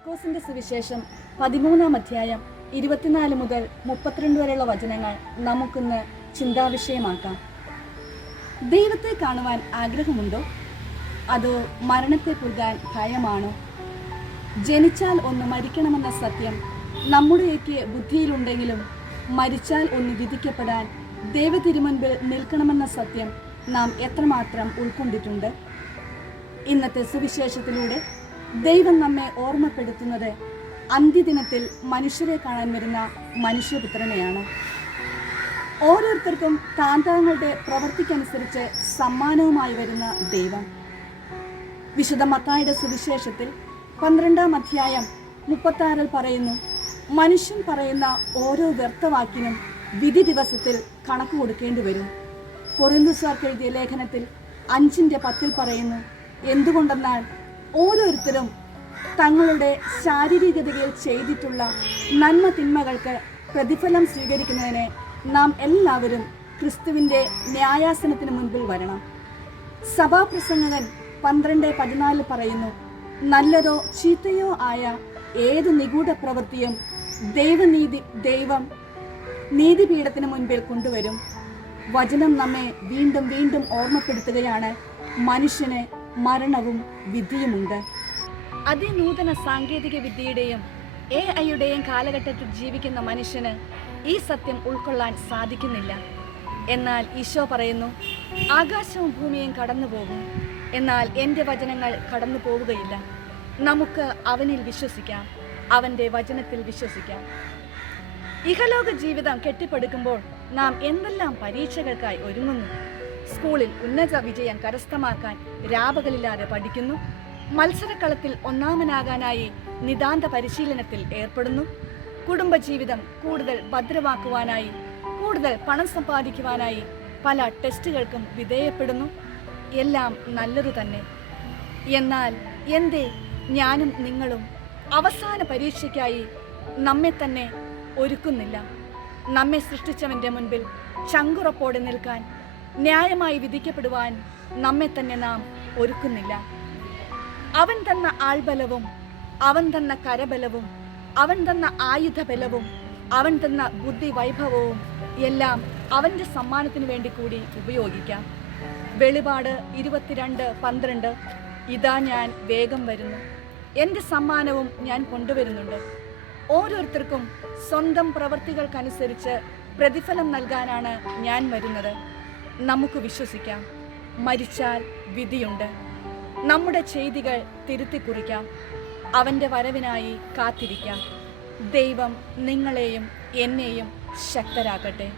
മർക്കോസിന്റെ സുവിശേഷം 13-ാം അധ്യായം 24 മുതൽ 32 വരെയുള്ള വചനങ്ങൾ നമുക്കിന്ന് ചിന്താവിഷയമാക്കാം. ദൈവത്തെ കാണുവാൻ ആഗ്രഹമുണ്ടോ? അതോ മരണത്തെ പുൽകാൻ ഭയമാണോ? ജനിച്ചാൽ ഒന്ന് മരിക്കണമെന്ന സത്യം നമ്മുടെയൊക്കെ ബുദ്ധിയിലുണ്ടെങ്കിലും മരിച്ചാൽ ഒന്ന് വിധിക്കപ്പെടാൻ ദൈവതിരുമുൻപിൽ നിൽക്കണമെന്ന സത്യം നാം എത്രമാത്രം ഉൾക്കൊണ്ടിട്ടുണ്ട്? ഇന്നത്തെ സുവിശേഷത്തിലൂടെ ദൈവം നമ്മെ ഓർമ്മപ്പെടുത്തുന്നത് അന്ത്യദിനത്തിൽ മനുഷ്യരെ കാണാൻ വരുന്ന മനുഷ്യപുത്രനെയാണ്. ഓരോരുത്തർക്കും താന്താങ്ങളുടെ പ്രവൃത്തിക്കനുസരിച്ച് സമ്മാനവുമായി വരുന്ന ദൈവം. വിശുദ്ധ മത്തായിയുടെ സുവിശേഷത്തിൽ 12-ാം അധ്യായം 36 പറയുന്നു, മനുഷ്യൻ പറയുന്ന ഓരോ വ്യർത്ഥവാക്കിനും വിധി ദിവസത്തിൽ കണക്ക് കൊടുക്കേണ്ടി വരും. കൊറിന്തോസ്യർക്ക് എഴുതിയ ലേഖനത്തിൽ 5:10 പറയുന്നു, എന്തുകൊണ്ടെന്നാൽ ഓരോരുത്തരും തങ്ങളുടെ ശാരീരികതയിൽ ചെയ്തിട്ടുള്ള നന്മ തിന്മകൾക്ക് പ്രതിഫലം സ്വീകരിക്കുന്നതിന് നാം എല്ലാവരും ക്രിസ്തുവിൻ്റെ ന്യായാസനത്തിന് മുൻപിൽ വരണം. സഭാപ്രസംഗകൻ 12:14 പറയുന്നു, നല്ലതോ ചീത്തയോ ആയ ഏത് നിഗൂഢ പ്രവൃത്തിയും ദൈവം നീതിപീഠത്തിന് മുൻപിൽ കൊണ്ടുവരും. വചനം നമ്മെ വീണ്ടും വീണ്ടും ഓർമ്മപ്പെടുത്തുകയാണ്, മനുഷ്യന് മരണവും വിധിയുമുണ്ട്. അതിനൂതന സാങ്കേതിക വിദ്യയുടെയും AI-യുടെയും കാലഘട്ടത്തിൽ ജീവിക്കുന്ന മനുഷ്യന് ഈ സത്യം ഉൾക്കൊള്ളാൻ സാധിക്കുന്നില്ല. എന്നാൽ ഈശോ പറയുന്നു, ആകാശവും ഭൂമിയും കടന്നു പോകും, എന്നാൽ എൻ്റെ വചനങ്ങൾ കടന്നു പോവുകയില്ല. നമുക്ക് അവനിൽ വിശ്വസിക്കാം, അവൻ്റെ വചനത്തിൽ വിശ്വസിക്കാം. ഇഹലോക ജീവിതം കെട്ടിപ്പടുക്കുമ്പോൾ നാം എന്തെല്ലാം പരീക്ഷകൾക്കായി ഒരുങ്ങുന്നു. സ്കൂളിൽ ഉന്നത വിജയം കരസ്ഥമാക്കാൻ രാപകലില്ലാതെ പഠിക്കുന്നു. മത്സരക്കളത്തിൽ ഒന്നാമനാകാനായി നിതാന്ത പരിശീലനത്തിൽ ഏർപ്പെടുന്നു. കുടുംബജീവിതം കൂടുതൽ ഭദ്രമാക്കുവാനായി, കൂടുതൽ പണം സമ്പാദിക്കുവാനായി പല ടെസ്റ്റുകൾക്കും വിധേയപ്പെടുന്നു. എല്ലാം നല്ലതു തന്നെ. എന്നാൽ എന്തേ ഞാനും നിങ്ങളും അവസാന പരീക്ഷയ്ക്കായി നമ്മെ തന്നെ ഒരുക്കുന്നില്ല? നമ്മെ സൃഷ്ടിച്ചവൻ്റെ മുൻപിൽ ചങ്കുറപ്പോടെ നിൽക്കാൻ, ന്യായമായി വിധിക്കപ്പെടുവാൻ നമ്മെ തന്നെ നാം ഒരുക്കുന്നില്ല. അവൻ തന്ന ആൾബലവും അവൻ തന്ന കരബലവും അവൻ തന്ന ആയുധബലവും അവൻ തന്ന ബുദ്ധി വൈഭവവും എല്ലാം അവൻ്റെ സമ്മാനത്തിനു വേണ്ടി കൂടി ഉപയോഗിക്കാം. വെളിപാട് 22:12 ഇതാ ഞാൻ വേഗം വരുന്നു, എൻ്റെ സമ്മാനവും ഞാൻ കൊണ്ടുവരുന്നുണ്ട്. ഓരോരുത്തർക്കും സ്വന്തം പ്രവൃത്തികൾക്കനുസരിച്ച് പ്രതിഫലം നൽകാനാണ് ഞാൻ വരുന്നത്. നമുക്ക് വിശ്വസിക്കാം, മരിച്ചാൽ വിധിയുണ്ട്. നമ്മുടെ ചെയ്തികൾ തിരുത്തി കുറിക്കാം, അവൻ്റെ വരവിനായി കാത്തിരിക്കാം. ദൈവം നിങ്ങളെയും എന്നെയും ശക്തരാക്കട്ടെ.